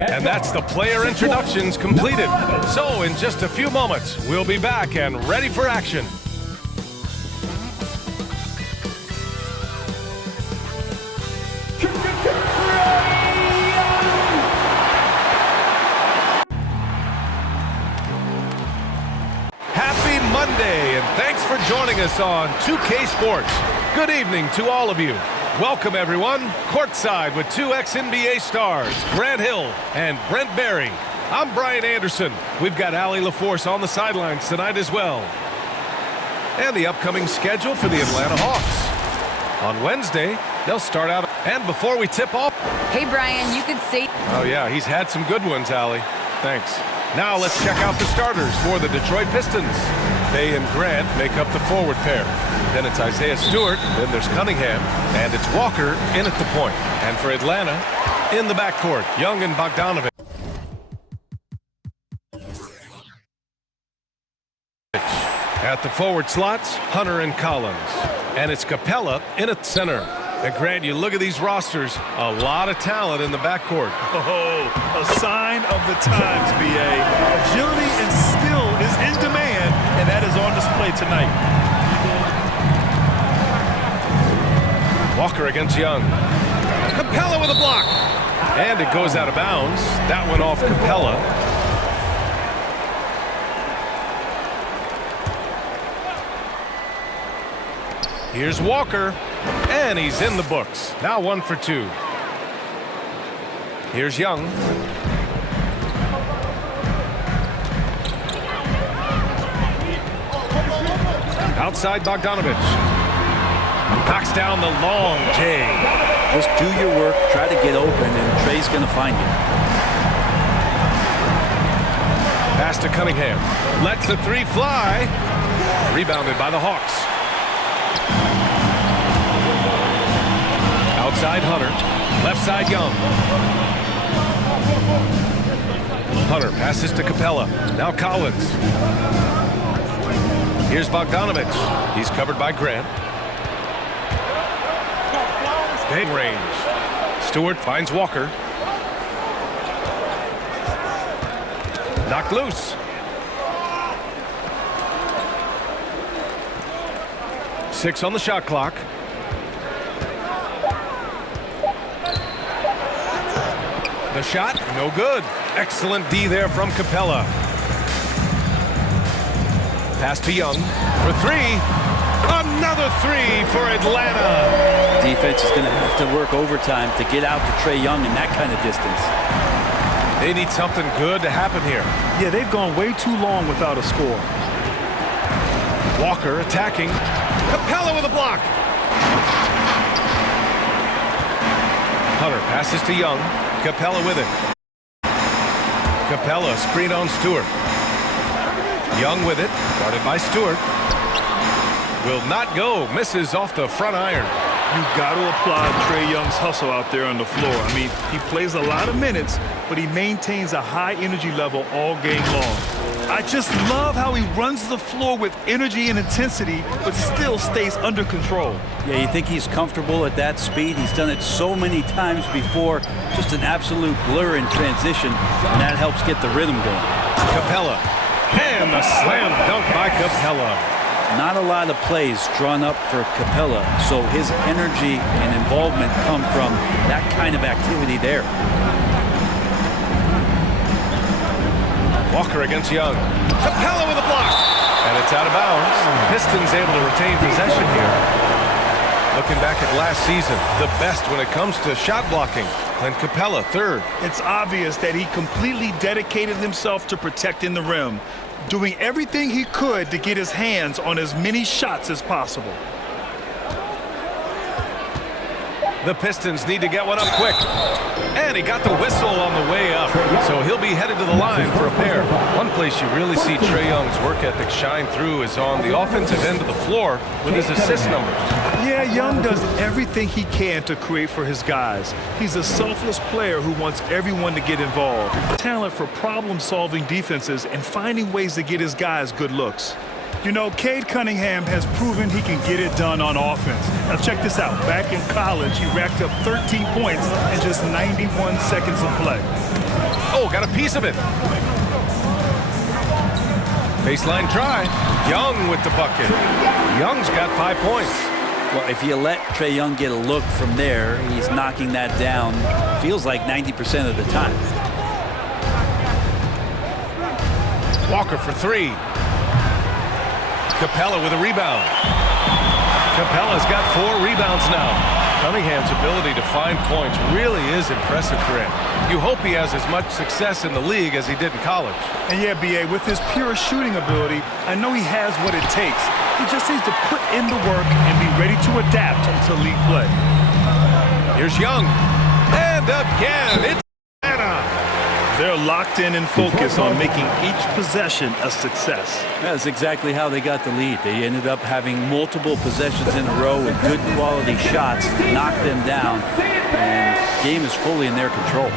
And that's the player introductions completed. So in just a few moments, we'll be back and ready for action. Happy Monday, and thanks for joining us on 2K Sports. Good evening to all of you. Welcome, everyone. Courtside with two ex-NBA stars, Grant Hill and Brent Barry. I'm Brian Anderson. We've got Allie LaForce on the sidelines tonight as well. And the upcoming schedule for the Atlanta Hawks. On Wednesday, they'll start out. And before we tip off... Hey, Brian, you could say... Oh, yeah, he's had some good ones, Allie. Thanks. Now let's check out the starters for the Detroit Pistons. Bay and Grant make up the forward pair. Then it's Isaiah Stewart, then there's Cunningham, and it's Walker in at the point. And for Atlanta, in the backcourt, Young and Bogdanovic. At the forward slots, Hunter and Collins. And it's Capella in at center. And Grant, you look at these rosters, a lot of talent in the backcourt. Oh, a sign of the times, B.A. Agility and skill is in demand, and that is on display tonight. Walker against Young. Capella with a block. And it goes out of bounds. That went off Capella. Here's Walker. And he's in the books. Now 1 for 2. Here's Young. Outside Bogdanovic. Knocks down the long J. Just do your work, try to get open, and Trae's going to find you. Pass to Cunningham. Lets the three fly. Rebounded by the Hawks. Outside Hunter. Left side Young. Hunter passes to Capella. Now Collins. Here's Bogdanovic. He's covered by Grant. Big range. Stewart finds Walker. Knocked loose. Six on the shot clock. The shot, no good. Excellent D there from Capella. Pass to Young for three. Another three for Atlanta. Defense is going to have to work overtime to get out to Trae Young in that kind of distance. They need something good to happen here. Yeah, they've gone way too long without a score. Walker attacking. Capella with a block. Hunter passes to Young. Capella with it. Capella screen on Stewart. Young with it. Guarded by Stewart. Will not go. Misses off the front iron. You got to applaud Trae Young's hustle out there on the floor. I mean, he plays a lot of minutes, but he maintains a high energy level all game long. I just love how he runs the floor with energy and intensity, but still stays under control. Yeah, you think he's comfortable at that speed? He's done it so many times before. Just an absolute blur in transition, and that helps get the rhythm going. Capella. And the slam dunk by Capella. Not a lot of plays drawn up for Capella, so his energy and involvement come from that kind of activity there. Walker against Young. Capella with a block. And it's out of bounds. Pistons able to retain possession here. Looking back at last season, the best when it comes to shot blocking. And Capella, third. It's obvious that he completely dedicated himself to protecting the rim, doing everything he could to get his hands on as many shots as possible. The Pistons need to get one up quick. And he got the whistle on the way up. So he'll be headed to the line for a pair. One place you really see Trae Young's work ethic shine through is on the offensive end of the floor with his assist numbers. Yeah, Young does everything he can to create for his guys. He's a selfless player who wants everyone to get involved. Talent for problem-solving defenses and finding ways to get his guys good looks. You know, Cade Cunningham has proven he can get it done on offense. Now check this out. Back in college, he racked up 13 points in just 91 seconds of play. Oh, got a piece of it. Baseline try. Young with the bucket. Young's got 5 points. Well, if you let TRAE Young get a look from there, he's knocking that down, feels like 90% of the time. Walker for 3. Capella with a rebound. Capella's got 4 rebounds now. Cunningham's ability to find points really is impressive for him. You hope he has as much success in the league as he did in college. And yeah, B.A., with his pure shooting ability, I know he has what it takes. He just needs to put in the work and be ready to adapt to league play. Here's Young. And again, it's Atlanta. They're locked in and focused on making each possession a success. That's exactly how they got the lead. They ended up having multiple possessions in a row with good quality shots, knocked them down, and the game is fully in their control.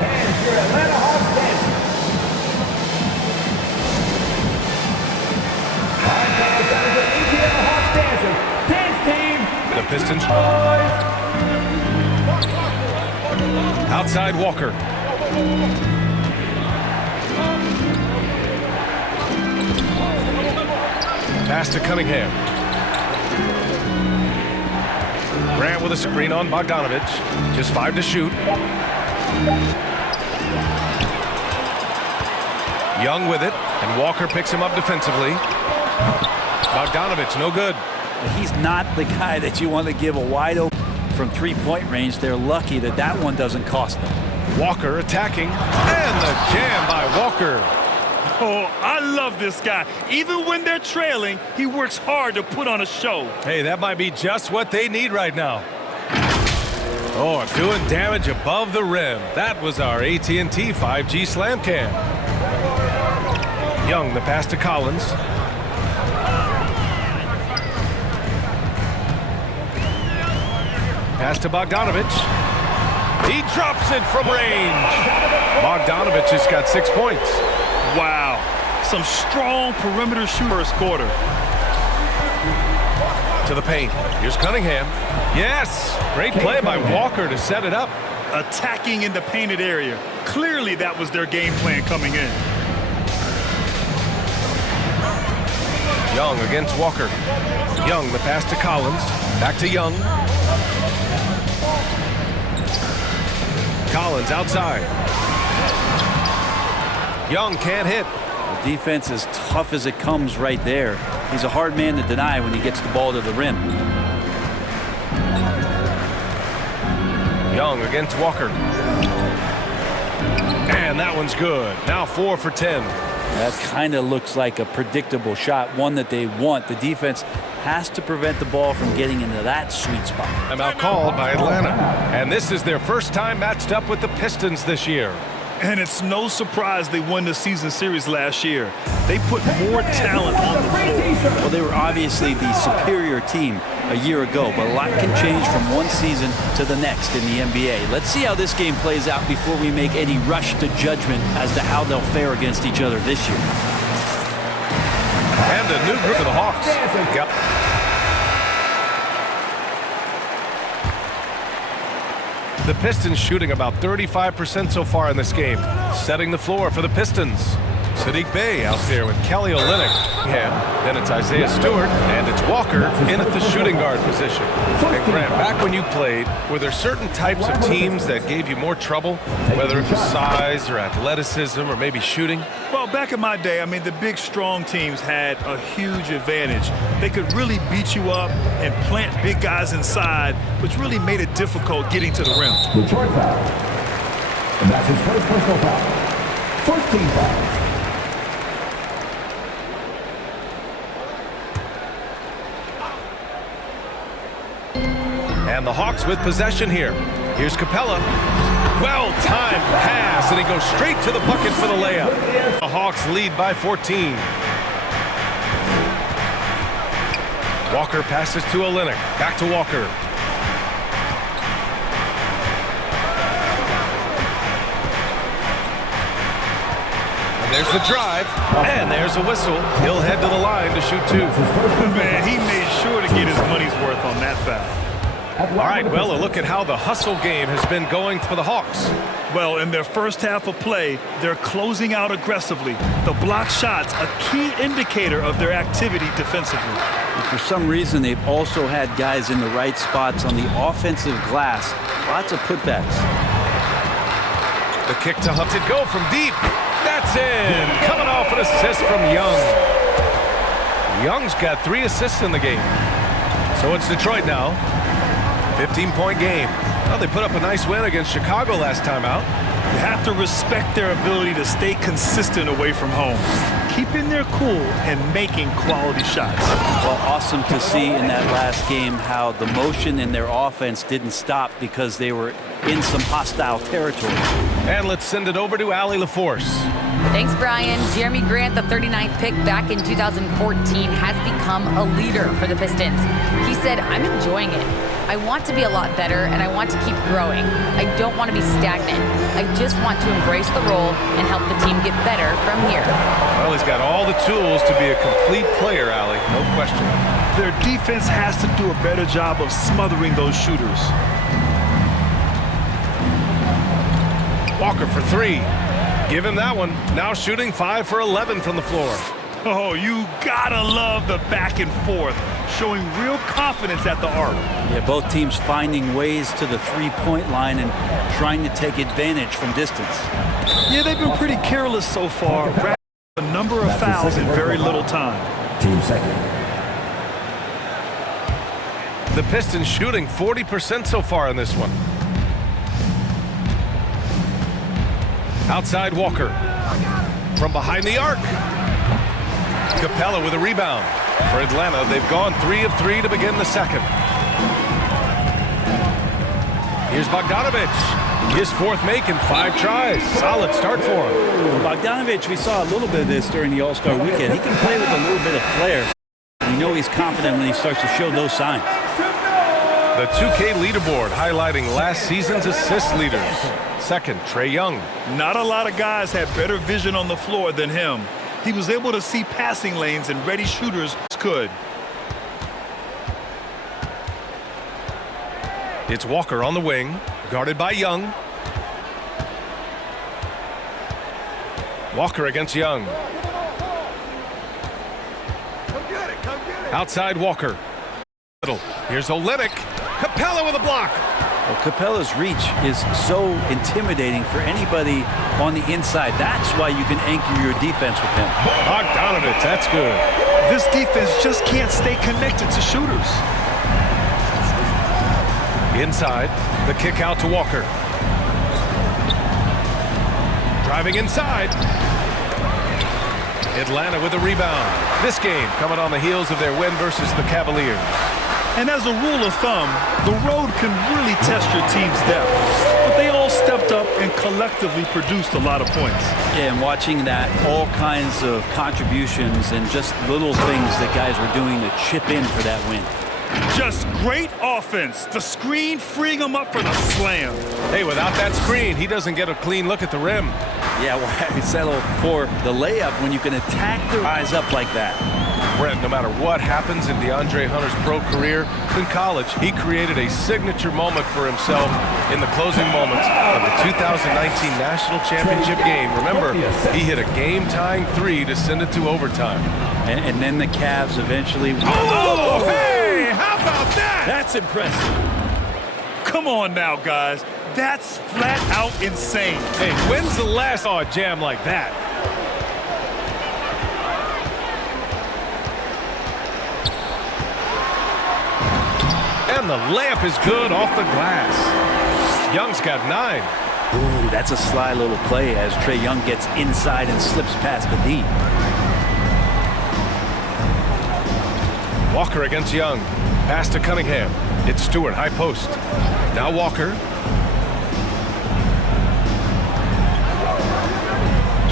The Pistons. Outside Walker. Pass to Cunningham. Grant with a screen on Bogdanovich. Just 5 to shoot. Young with it, and Walker picks him up defensively. Bogdanovich, no good. He's not the guy that you want to give a wide open from three-point range. They're lucky that that one doesn't cost them. Walker attacking, and the jam by Walker. Oh, I love this guy. Even when they're trailing, he works hard to put on a show. Hey, that might be just what they need right now. Oh, doing damage above the rim. That was our AT&T 5G slam cam. Young, the pass to Collins. Pass to Bogdanovich. He drops it from range. Bogdanovich has got 6 points. Wow, some strong perimeter shooters quarter. To the paint. Here's Cunningham. Yes, great play by Walker to set it up. Attacking in the painted area. Clearly that was their game plan coming in. Young against Walker. Young, the pass to Collins. Back to Young. Collins outside. Young can't hit. The defense is tough as it comes right there. He's a hard man to deny when he gets the ball to the rim. Young against Walker. And that one's good. Now 4 for 10. That kind of looks like a predictable shot, one that they want. The defense has to prevent the ball from getting into that sweet spot. Timeout called by Atlanta. And this is their first time matched up with the Pistons this year. And it's no surprise they won the season series last year. They put more talent on the floor. Well, they were obviously the superior team a year ago, but a lot can change from one season to the next in the NBA. Let's see how this game plays out before we make any rush to judgment as to how they'll fare against each other this year. And a new group for the Hawks. Yep. The Pistons shooting about 35% so far in this game. Setting the floor for the Pistons. Sadiq Bey out there with Kelly Olynyk. Then it's Isaiah Stewart, and it's Walker in at the shooting guard position. And Grant, back when you played, were there certain types of teams that gave you more trouble, whether it was size or athleticism or maybe shooting? Well, back in my day, I mean, the big, strong teams had a huge advantage. They could really beat you up and plant big guys inside, which really made it difficult getting to the rim. Return foul. And that's his first personal foul. First team foul. And the Hawks with possession here. Here's Capella. Well-timed pass, and he goes straight to the bucket for the layup. The Hawks lead by 14. Walker passes to Olynyk. Back to Walker. And there's the drive, and there's a whistle. He'll head to the line to shoot 2. Man, he made sure to get his money's worth on that foul. All right, well, a look at how the hustle game has been going for the Hawks. Well, in their first half of play, they're closing out aggressively. The block shots, a key indicator of their activity defensively. And for some reason, they've also had guys in the right spots on the offensive glass. Lots of putbacks. The kick to Hunt it go from deep. That's in. Coming off an assist from Young. Young's got 3 assists in the game. So it's Detroit now. 15-point game. Well, they put up a nice win against Chicago last time out. You have to respect their ability to stay consistent away from home, keeping their cool and making quality shots. Well, awesome to see in that last game how the motion in their offense didn't stop because they were in some hostile territory. And let's send it over to Allie LaForce. Thanks, Brian. Jeremy Grant, the 39th pick back in 2014, has become a leader for the Pistons. He said, "I'm enjoying it. I want to be a lot better, and I want to keep growing. I don't want to be stagnant. I just want to embrace the role and help the team get better from here." Well, he's got all the tools to be a complete player, Allie. No question. Their defense has to do a better job of smothering those shooters. Walker for 3. Give him that one. Now shooting 5 for 11 from the floor. Oh, you gotta love the back and forth, showing real confidence at the arc. Yeah, both teams finding ways to the three-point line and trying to take advantage from distance. Yeah, they've been pretty careless so far, racking a number of fouls in very little time. Team second. The Pistons shooting 40% so far in this one. Outside Walker. From behind the arc. Capella with a rebound. For Atlanta, they've gone 3 of 3 to begin the second. Here's Bogdanovich. His 4th make in 5 tries. Solid start for him. Bogdanovich, we saw a little bit of this during the All-Star weekend. He can play with a little bit of flair. You know he's confident when he starts to show those signs. The 2K leaderboard highlighting last season's assist leaders. Second, TRAE Young. Not a lot of guys had better vision on the floor than him. He was able to see passing lanes and ready shooters could. It's Walker on the wing, guarded by Young. Walker against Young. Outside Walker. Here's Olynyk. Capella with a block. Well, Capella's reach is so intimidating for anybody on the inside. That's why you can anchor your defense with him. Bogdanovich, that's good. This defense just can't stay connected to shooters. Inside, the kick out to Walker. Driving inside. Atlanta with a rebound. This game coming on the heels of their win versus the Cavaliers. And as a rule of thumb, the road can really test your team's depth. But they all stepped up and collectively produced a lot of points. Yeah, and watching that, all kinds of contributions and just little things that guys were doing to chip in for that win. Just great offense. The screen freeing him up for the slam. Hey, without that screen, he doesn't get a clean look at the rim. Yeah, well, settle for the layup when you can attack the rise up like that. Brent, no matter what happens in DeAndre Hunter's pro career, in college, he created a signature moment for himself in the closing moments of the 2019 National Championship game. Remember, he hit a game-tying 3 to send it to overtime. And then the Cavs eventually... Oh, hey! How about that? That's impressive. Come on now, guys. That's flat out insane. Hey, when's the last saw a jam like that? And the layup is good off the glass. Young's got 9. Ooh, that's a sly little play as TRAE Young gets inside and slips past the D. Walker against Young. Pass to Cunningham. It's Stewart, high post. Now Walker.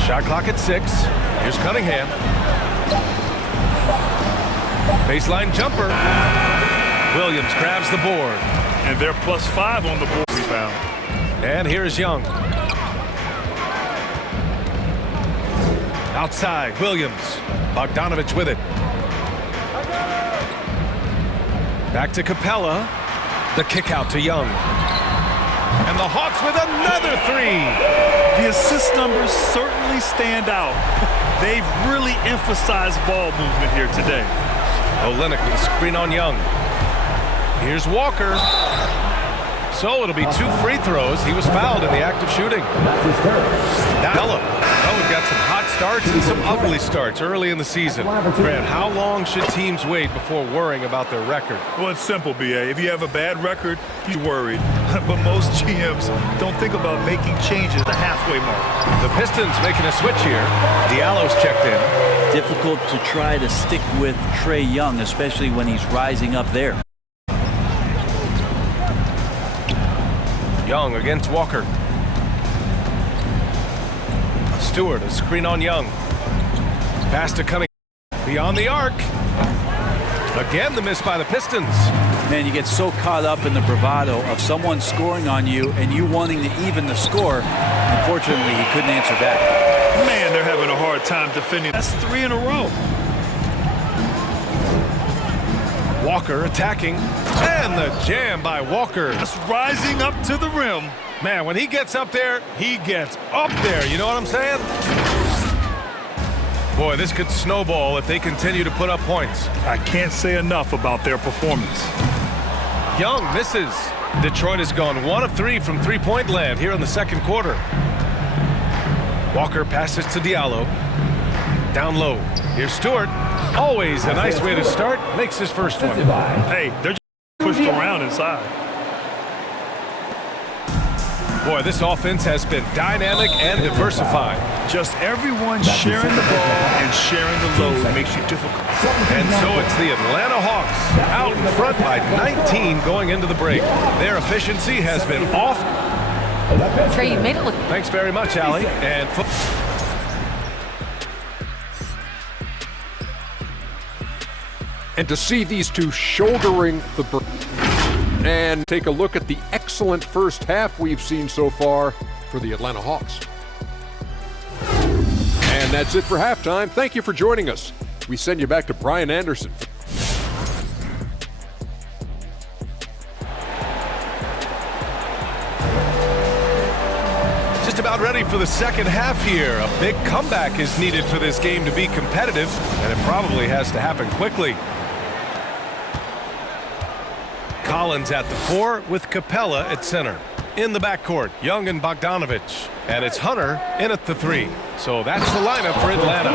Shot clock at 6. Here's Cunningham. Baseline jumper. Williams grabs the board. And they're +5 on the board rebound. And here's Young. Outside, Williams. Bogdanovich with it. Back to Capella. The kick out to Young. And the Hawks with another three. The assist numbers certainly stand out. They've really emphasized ball movement here today. Olynyk with a screen on Young. Here's Walker. So it'll be 2 free throws. He was fouled in the act of shooting. That's his third. Well, we've got some hot starts and some ugly starts early in the season. Grant, how long should teams wait before worrying about their record? Well, it's simple, B.A. If you have a bad record, you're worried. But most GMs don't think about making changes at the halfway mark. The Pistons making a switch here. Diallo's checked in. Difficult to try to stick with TRAE Young, especially when he's rising up there. Young against Walker. Stewart, a screen on Young. Pass to Cunningham. Beyond the arc. Again, the miss by the Pistons. Man, you get so caught up in the bravado of someone scoring on you and you wanting to even the score. Unfortunately, he couldn't answer back. Man, they're having a hard time defending. That's 3 in a row. Walker attacking. And the jam by Walker. Just rising up to the rim. Man, when he gets up there, he gets up there. You know what I'm saying? Boy, this could snowball if they continue to put up points. I can't say enough about their performance. Young misses. Detroit has gone 1 of 3 from three-point land here in the second quarter. Walker passes to Diallo. Down low. Here's Stewart. Always a nice way to start. Makes his first one. Hey, they're just pushed around inside. Boy, this offense has been dynamic and diversified. Just everyone sharing the ball and sharing the load makes you difficult. And so it's the Atlanta Hawks out in front by 19 going into the break. Their efficiency has been off. TRAE, you made it look. Thanks very much, Allie. And And to see these two shouldering the burden and take a look at the excellent first half we've seen so far for the Atlanta Hawks. And that's it for halftime. Thank you for joining us. We send you back to Brian Anderson. just about ready for the second half here. A big comeback is needed for this game to be competitive, and it probably has to happen quickly. Collins at the 4 with Capella at center. In the backcourt, Young and Bogdanovich. And it's Hunter in at the 3. So that's the lineup for Atlanta.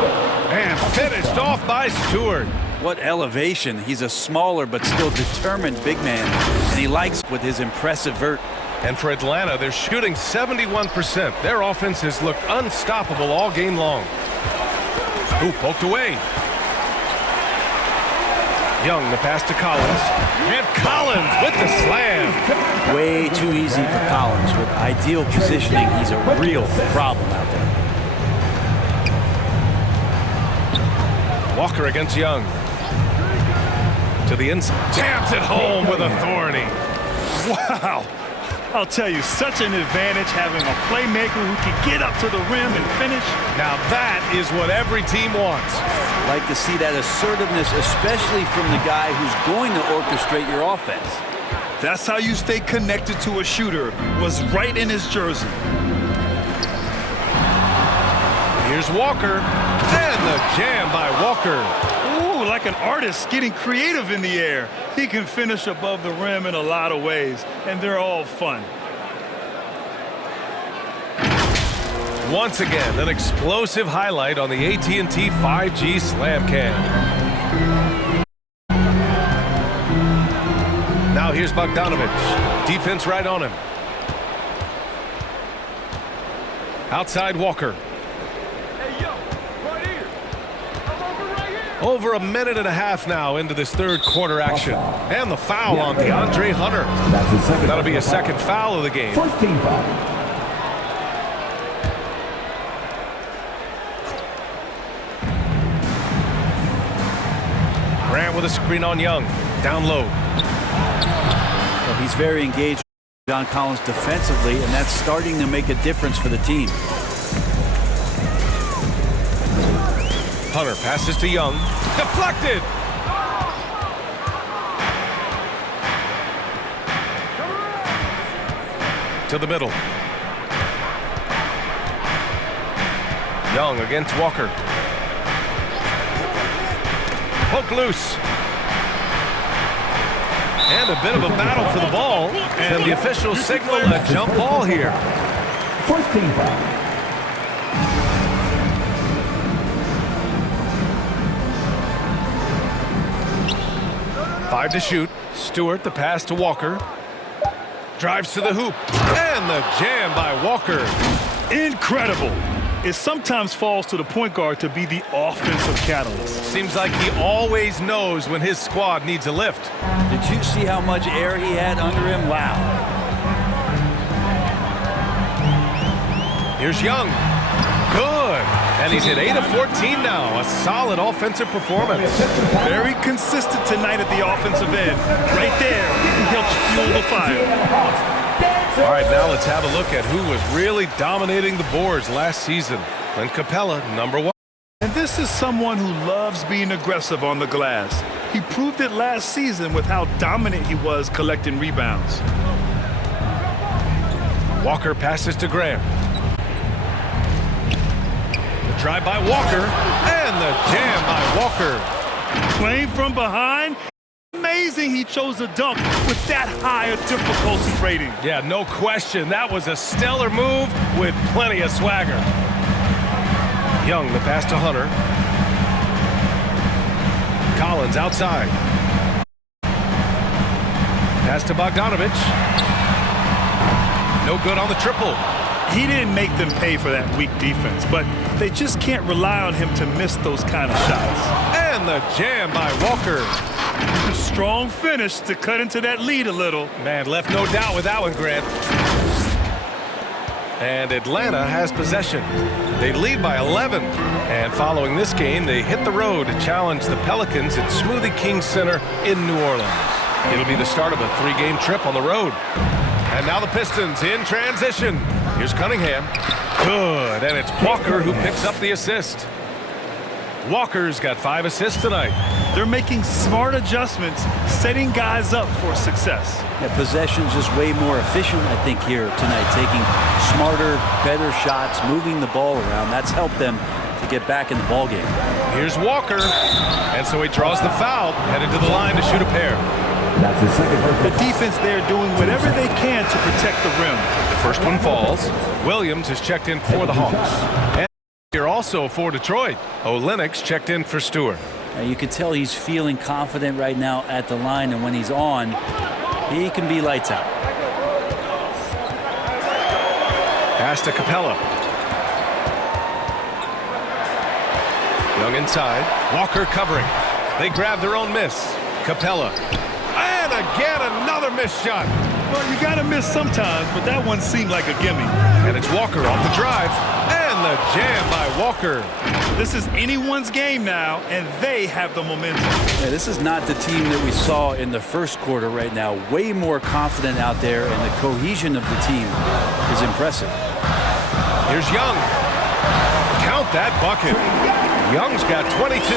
And finished off by Stewart. What elevation. He's a smaller but still determined big man. And he likes with his impressive vert. And for Atlanta, they're shooting 71%. Their offense has looked unstoppable all game long. Ooh, poked away. Young, the pass to Collins. And Collins with the slam. Way too easy for Collins. With ideal positioning, he's a real problem out there. Walker against Young. To the inside. Jams it home with authority. Wow. I'll tell you, such an advantage having a playmaker who can get up to the rim and finish. Now that is what every team wants. Like to see that assertiveness, especially from the guy who's going to orchestrate your offense. That's how you stay connected to a shooter. Was right in his jersey. Here's Walker. And the jam by Walker. Ooh, like an artist getting creative in the air. He can finish above the rim in a lot of ways, and they're all fun. Once again, an explosive highlight on the AT&T 5G Slam Cam. Now here's Bogdanovich. Defense right on him. Outside Walker. Over a minute and a half now into this third quarter action. And the foul on DeAndre Hunter. That'll be a second foul of the game. First team foul. Grant with a screen on Young. Down low. Well, he's very engaged with John Collins defensively, and that's starting to make a difference for the team. Hunter passes to Young. Deflected! to the middle. Young against Walker. Poke loose. And a bit of a battle for the ball. And the officials signal a jump ball here. First team foul. 5 to shoot. Stewart, the pass to Walker. Drives to the hoop. And the jam by Walker. Incredible. It sometimes falls to the point guard to be the offensive catalyst. Seems like he always knows when his squad needs a lift. Did you see how much air he had under him? Wow. Here's Young. Good. And he's hit 8 of 14 now. A solid offensive performance. Very consistent tonight at the offensive end. Right there, he helps fuel the fire. All right, now let's have a look at who was really dominating the boards last season. Clint Capella, number 1. And this is someone who loves being aggressive on the glass. He proved it last season with how dominant he was collecting rebounds. Walker passes to Graham. The drive by Walker, and the jam by Walker. Playing from behind. Amazing he chose a dunk with that high a difficulty rating. Yeah, no question. That was a stellar move with plenty of swagger. Young, the pass to Hunter. Collins outside. Pass to Bogdanovich. No good on the triple. He didn't make them pay for that weak defense, but they just can't rely on him to miss those kind of shots. And the jam by Walker. A strong finish to cut into that lead a little. Man, left no doubt with that one, Grant. And Atlanta has possession. They lead by 11. And following this game, they hit the road to challenge the Pelicans at Smoothie King Center in New Orleans. It'll be the start of a 3-game trip on the road. And now the Pistons in transition. Here's Cunningham. Good, and it's Walker who picks up the assist. Walker's got 5 assists tonight. They're making smart adjustments, setting guys up for success. Yeah, possession's just way more efficient, I think, here tonight. Taking smarter, better shots, moving the ball around. That's helped them to get back in the ballgame. Here's Walker, and so he draws the foul, headed to the line to shoot a pair. That's his second personal. The defense there doing whatever they can to protect the rim. The first one falls. Williams is checked in for the Hawks. And here also for Detroit. Olenek's checked in for Stewart. Now you can tell he's feeling confident right now at the line, and when he's on, he can be lights out. Pass to Capella. Young inside. Walker covering. They grab their own miss. Capella. And again, another missed shot. Well, you gotta miss sometimes, but that one seemed like a gimme. And it's Walker off the drive. And the jam by Walker. This is anyone's game now, and they have the momentum. Yeah, this is not the team that we saw in the first quarter right now. Way more confident out there, and the cohesion of the team is impressive. Here's Young. Count that bucket. Young's got 22.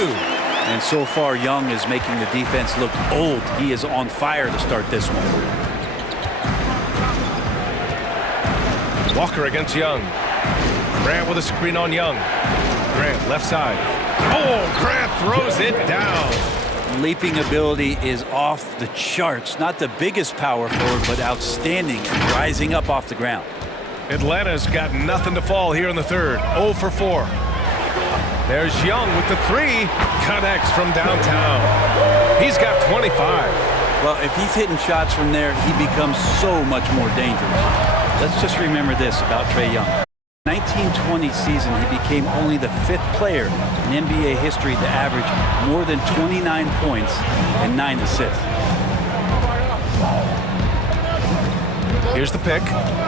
And so far, Young is making the defense look old. He is on fire to start this one. Walker against Young. Grant with a screen on Young. Grant left side. Oh, Grant throws it down. Leaping ability is off the charts. Not the biggest power forward, but outstanding and rising up off the ground. Atlanta's got nothing to fall here in the third. 0 for 4. There's Young with the 3. Connects from downtown. He's got 25. Well, if he's hitting shots from there, he becomes so much more dangerous. Let's just remember this about TRAE Young. 1920 season, he became only the 5th player in NBA history to average more than 29 points and 9 assists. Here's the pick.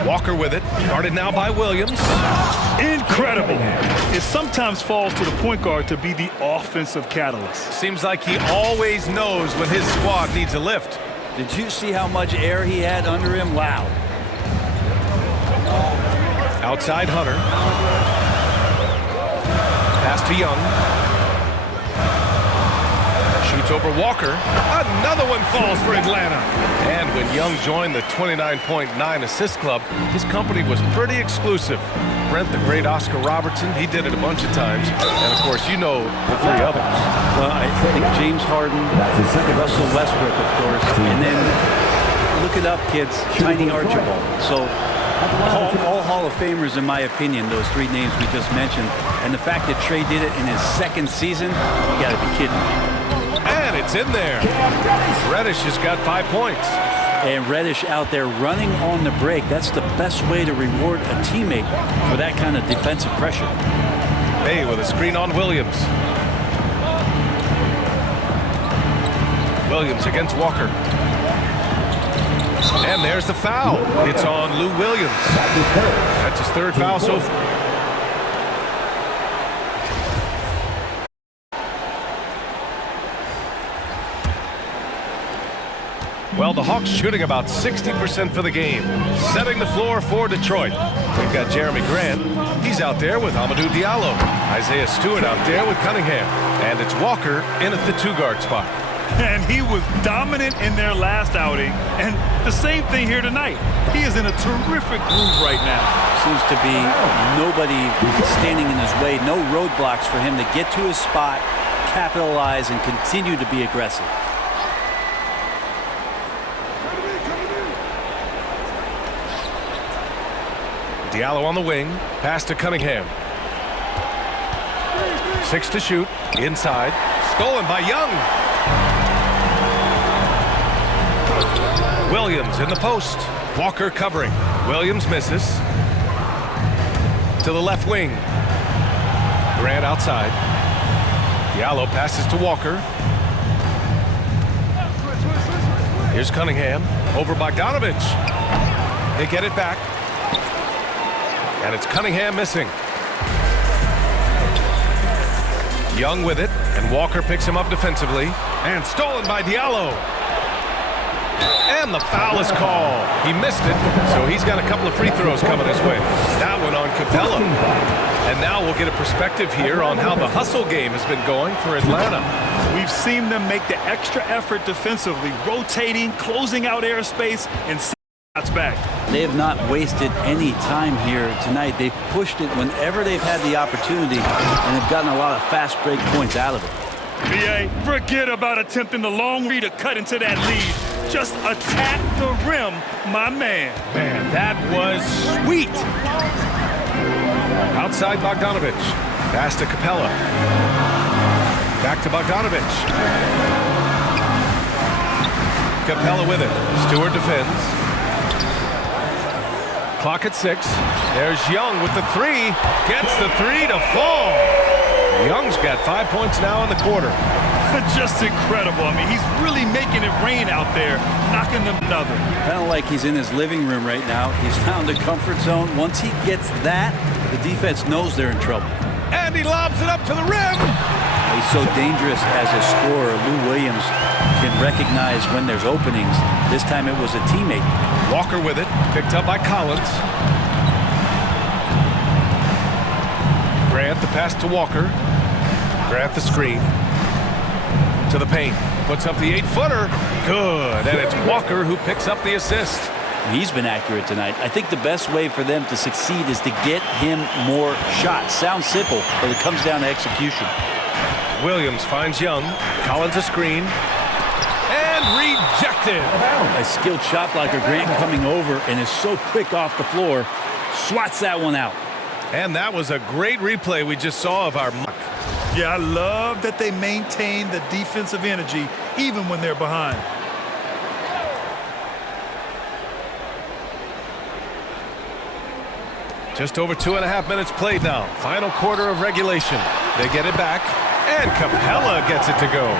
Walker with it. Guarded now by Williams. Incredible. It sometimes falls to the point guard to be the offensive catalyst. Seems like he always knows when his squad needs a lift. Did you see how much air he had under him? Wow. Outside Hunter. Pass to Young. Shoots over Walker. Another one falls for Atlanta. And when Young joined the 29.9 assist club, his company was pretty exclusive. Brent, the great Oscar Robertson, he did it a bunch of times. And, of course, you know the three others. Well, I think James Harden, Russell Westbrook, of course, and then look it up, kids, Tiny Archibald. So all Hall of Famers, in my opinion, those three names we just mentioned. And the fact that TRAE did it in his second season, you got to be kidding me. And it's in there. Reddish has got 5 points. And Reddish out there running on the break. That's the best way to reward a teammate for that kind of defensive pressure. May with a screen on Williams. Williams against Walker. And there's the foul. It's on Lou Williams. That's his third foul so far. Well, the Hawks shooting about 60% for the game. Setting the floor for Detroit. We've got Jeremy Grant. He's out there with Amadou Diallo. Isaiah Stewart out there with Cunningham. And it's Walker in at the two-guard spot. And he was dominant in their last outing. And the same thing here tonight. He is in a terrific groove right now. Seems to be nobody standing in his way. No roadblocks for him to get to his spot, capitalize, and continue to be aggressive. Diallo on the wing. Pass to Cunningham. 6 to shoot. Inside. Stolen by Young. Williams in the post. Walker covering. Williams misses. To the left wing. Grant outside. Diallo passes to Walker. Here's Cunningham. Over Bogdanovich. They get it back. And it's Cunningham missing. Young with it, and Walker picks him up defensively. And stolen by Diallo. And the foul is called. He missed it, so he's got a couple of free throws coming his way. That one on Capella. And now we'll get a perspective here on how the hustle game has been going for Atlanta. We've seen them make the extra effort defensively, rotating, closing out airspace, and shots back. They have not wasted any time here tonight. They've pushed it whenever they've had the opportunity, and have gotten a lot of fast break points out of it. BA, forget about attempting the long read to cut into that lead. Just attack the rim, my man. Man, that was sweet. Outside Bogdanovich. Pass to Capella. Back to Bogdanovich. Capella with it. Stewart defends. Clock at 6. There's Young with the three. Gets the three to fall. Young's got 5 points now in the quarter. Just incredible. I mean, he's really making it rain out there, knocking them another. Kind of like he's in his living room right now. He's found a comfort zone. Once he gets that, the defense knows they're in trouble. And he lobs it up to the rim. He's so dangerous as a scorer. Lou Williams can recognize when there's openings. This time it was a teammate. Walker with it, picked up by Collins. Grant the pass to Walker. Grant the screen. To the paint. Puts up the 8-footer. Good. And it's Walker who picks up the assist. He's been accurate tonight. I think the best way for them to succeed is to get him more shots. Sounds simple, but it comes down to execution. Williams finds Young. Collins a screen. And rejected. A skilled shot blocker, Grant coming over and is so quick off the floor. Swats that one out. And that was a great replay we just saw of our mock. Yeah, I love that they maintain the defensive energy even when they're behind. Just over 2.5 minutes played now. Final quarter of regulation. They get it back, and Capella gets it to go.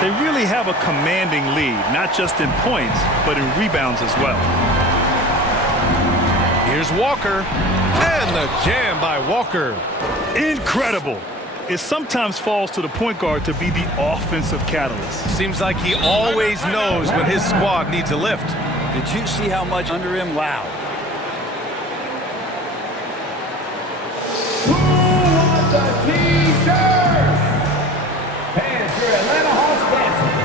They really have a commanding lead, not just in points, but in rebounds as well. Here's Walker, and the jam by Walker. Incredible. It sometimes falls to the point guard to be the offensive catalyst. Seems like he always knows when his squad needs a lift. Did you see how much under him? Wow. Who wants a t-shirt? Fans for Atlanta Hawks dancing.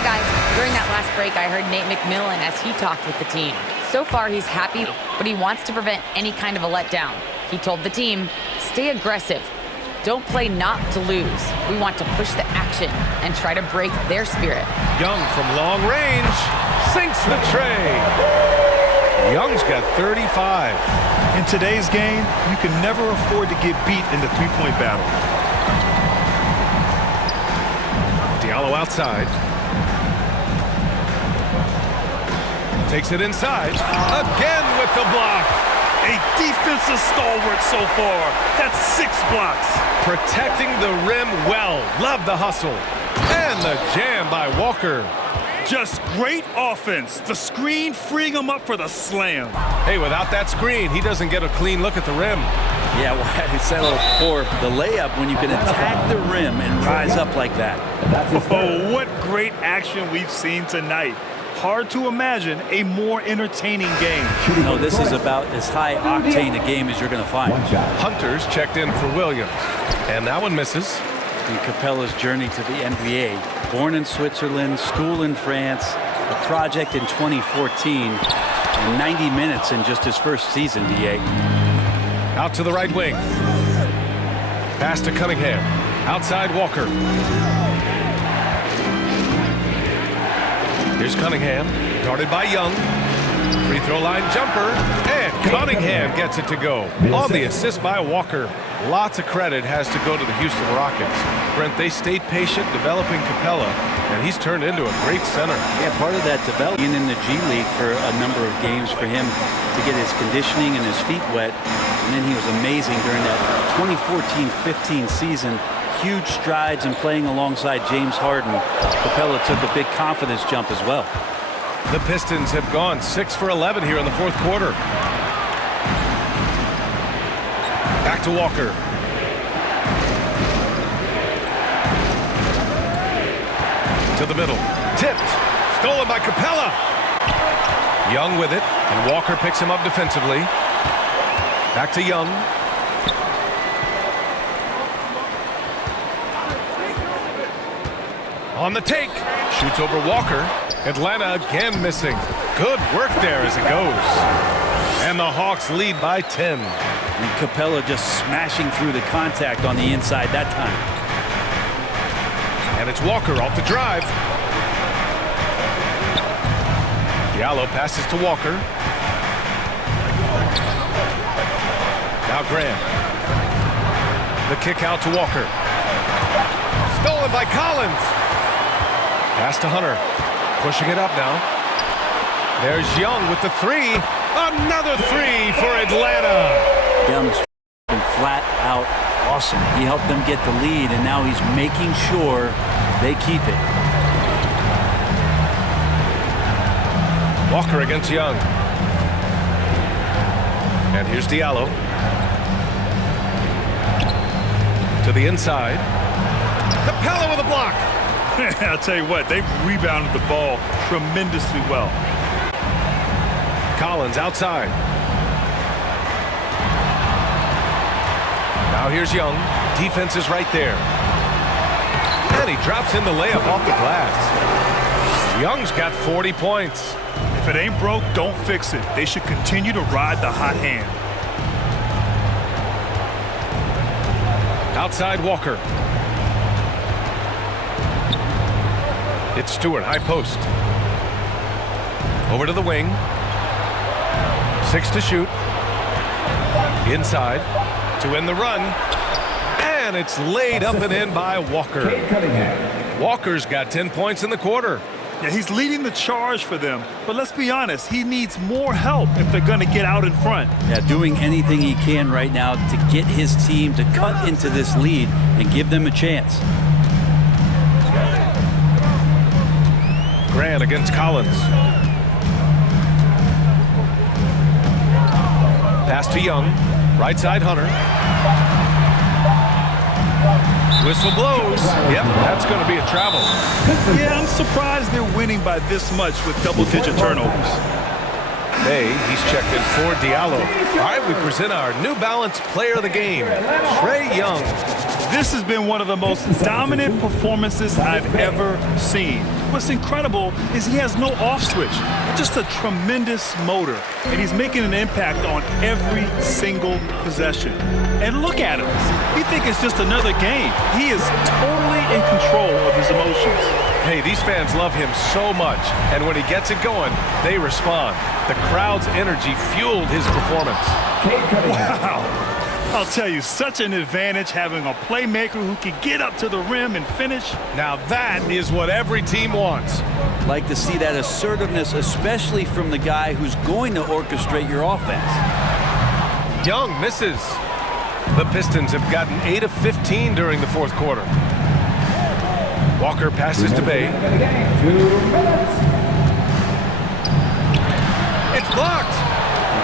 Hey guys, during that last break, I heard Nate McMillan as he talked with the team. So far, he's happy, but he wants to prevent any kind of a letdown. He told the team, stay aggressive. Don't play not to lose. We want to push the action and try to break their spirit. Young from long range sinks the tray. Young's got 35. In today's game, you can never afford to get beat in the three-point battle. Diallo outside. Takes it inside. Again with the block. A defensive stalwart so far. That's 6 blocks. Protecting the rim well. Love the hustle. And the jam by Walker. Just great offense. The screen freeing him up for the slam. Hey, without that screen, he doesn't get a clean look at the rim. Yeah, why settle for the layup when you can attack the rim and rise up like that? Oh, what great action we've seen tonight. Hard to imagine a more entertaining game. No, this is about as high octane a game as you're going to find. Hunter's checked in for Williams. And that one misses. In Capella's journey to the NBA, born in Switzerland, school in France, a project in 2014, and 90 minutes in just his first season, DA. Out to the right wing. Pass to Cunningham. Outside Walker. Here's Cunningham, guarded by Young. Free throw line jumper, and Cunningham gets it to go. On the assist by Walker. Lots of credit has to go to the Houston Rockets. Brent, they stayed patient developing Capella, and he's turned into a great center. Yeah, part of that development in the G League for a number of games for him to get his conditioning and his feet wet. And then he was amazing during that 2014-15 season. Huge strides in playing alongside James Harden. Capella took a big confidence jump as well. The Pistons have gone 6 for 11 here in the fourth quarter. Back to Walker. To the middle. Tipped. Stolen by Capella. Young with it, and Walker picks him up defensively. Back to Young. On the take. Shoots over Walker. Atlanta again missing. Good work there as it goes. And the Hawks lead by 10. And Capella just smashing through the contact on the inside that time. And it's Walker off the drive. Diallo passes to Walker. Now Graham. The kick out to Walker. Stolen by Collins. Pass to Hunter. Pushing it up now. There's Young with the three. Another three for Atlanta. Down the street, been flat out awesome. He helped them get the lead, and now he's making sure they keep it. Walker against Young. And here's Diallo. To the inside. Capella with a block. I'll tell you what, they've rebounded the ball tremendously well. Collins outside. Now here's Young. Defense is right there. And he drops in the layup off the glass. Young's got 40 points. If it ain't broke, don't fix it. They should continue to ride the hot hand. Outside Walker. It's Stewart, high post. Over to the wing. 6 to shoot. Inside to end the run. And it's laid up and in by Walker. Walker's got 10 points in the quarter. Yeah, he's leading the charge for them. But let's be honest, he needs more help if they're going to get out in front. Yeah, doing anything he can right now to get his team to cut into this lead and give them a chance. Grant against Collins. Pass to Young. Right side Hunter. Whistle blows. Yep, that's going to be a travel. Yeah, I'm surprised they're winning by this much with double-digit turnovers. Bay, he's checked in for Diallo. All right, we present our New Balance player of the game, TRAE Young. This has been one of the most dominant performances I've ever seen. What's incredible is he has no off switch, just a tremendous motor, and he's making an impact on every single possession. And look at him. You think it's just another game. He is totally in control of his emotions. Hey, these fans love him so much, and when he gets it going, they respond. The crowd's energy fueled his performance. Wow. I'll tell you, such an advantage having a playmaker who can get up to the rim and finish. Now that is what every team wants. Like to see that assertiveness, especially from the guy who's going to orchestrate your offense. Young misses. The Pistons have gotten 8 of 15 during the fourth quarter. Walker passes to Bay. 2 minutes. It's blocked.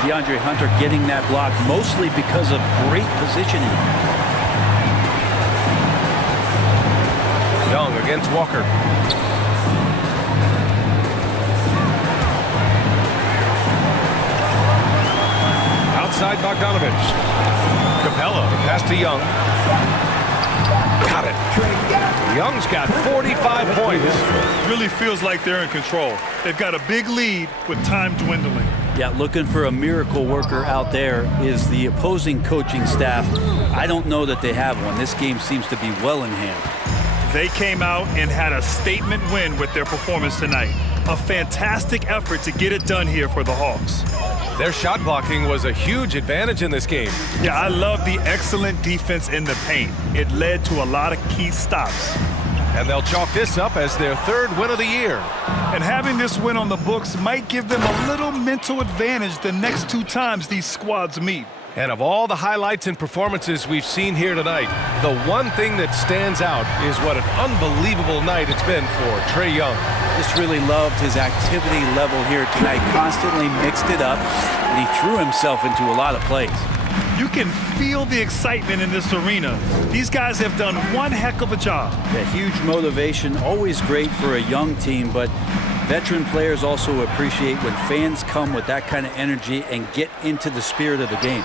DeAndre Hunter getting that block mostly because of great positioning. Young against Walker. Outside Bogdanovich. Capella, pass to Young. Got it. Young's got 45 points. Really feels like they're in control. They've got a big lead with time dwindling. Yeah, looking for a miracle worker out there is the opposing coaching staff. I don't know that they have one. This game seems to be well in hand. They came out and had a statement win with their performance tonight. A fantastic effort to get it done here for the Hawks. Their shot blocking was a huge advantage in this game. Yeah, I love the excellent defense in the paint. It led to a lot of key stops. And they'll chalk this up as their third win of the year. And having this win on the books might give them a little mental advantage the next 2 times these squads meet. And of all the highlights and performances we've seen here tonight, the one thing that stands out is what an unbelievable night it's been for TRAE Young. Just really loved his activity level here tonight. Constantly mixed it up, and he threw himself into a lot of plays. You can feel the excitement in this arena. These guys have done one heck of a job. A huge motivation, always great for a young team, but veteran players also appreciate when fans come with that kind of energy and get into the spirit of the game.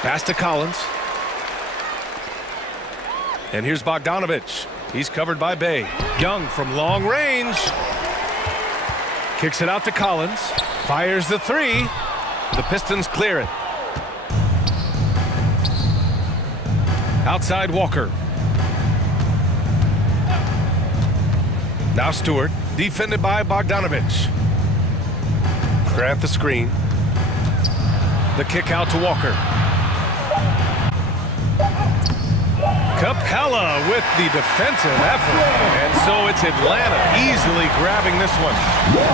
Pass to Collins. And here's Bogdanovich. He's covered by Bay. Young from long range. Kicks it out to Collins. Fires the 3. The Pistons clear it. Outside Walker. Now Stewart, defended by Bogdanovich. Grant the screen. The kick out to Walker. Capella with the defensive effort. And so it's Atlanta easily grabbing this one.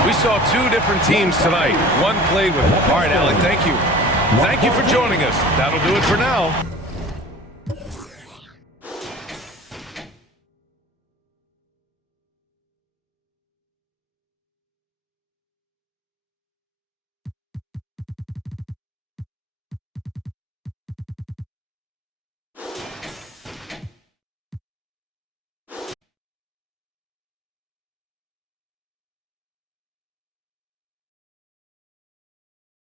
We saw 2 different teams tonight. One played with... All right, Alec, thank you. Thank you for joining us. That'll do it for now.